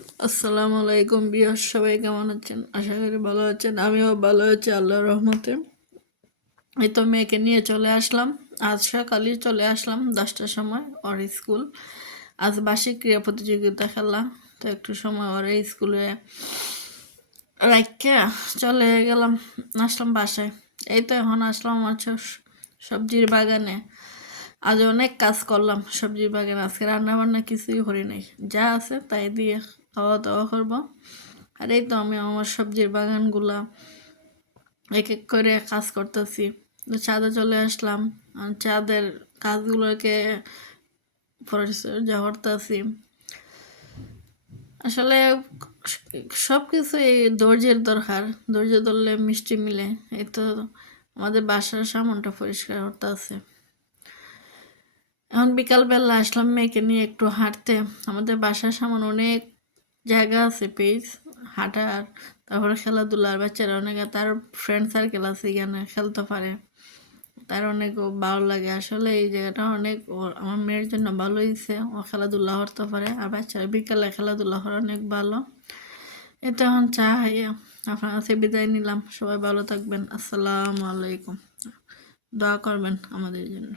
আসসালামু আলাইকুম বিয়াস, সবাই কেমন আছেন? আশা করি ভালো আছেন। আমিও ভালো আছি আল্লাহর রহমতে। এই তো মেয়েকে নিয়ে চলে আসলাম, আজ সকালেই চলে আসলাম 10টার সময় ওর স্কুল। আজ বার্ষিক ক্রীড়া প্রতিযোগিতা খেলা, তো একটু সময় ওর স্কুলে রাখা চলে গেলাম, আসলাম বাসায়। এই তো এখন আসলাম আমার সবজির বাগানে। আজ অনেক কাজ করলাম সবজির বাগানে, আজকে রান্না বান্না কিছুই করি নাই, যা আছে তাই দিয়ে খাওয়া দাওয়া করবো। আর এই তো আমি আমার সবজির বাগানগুলা এক এক করে কাজ করতেছি। ছাদে চলে আসলাম, আর ছাদের কাজগুলোকে পরিচর্যা করতেছি। আসলে সব কিছুই ধৈর্যের দরকার, ধৈর্য ধরলে মিষ্টি মিলে। এই তো আমাদের বাসার সামনটা পরিষ্কার করতে আছে। এখন বিকালবেলা আসলাম মেয়েকে নিয়ে একটু হাঁটতে। আমাদের বাসার সামনে অনেক জায়গা আছে পেজ হাঁটার, তারপরে খেলাধুলার, বাচ্চারা অনেক তার ফ্রেন্ড সার্কেল আছে, এখানে খেলতে পারে, তার অনেক ভালো লাগে। আসলে এই জায়গাটা অনেক আমার মেয়ের জন্য ভালো হয়েছে, ও খেলাধুলা করতে পারে, আর বাচ্চারা বিকালে খেলাধুলা করে অনেক ভালো। এটা এখন চা খাইয়া আপনার কাছে বিদায় নিলাম। সবাই ভালো থাকবেন। আসসালামু আলাইকুম। দোয়া করবেন আমাদের জন্য।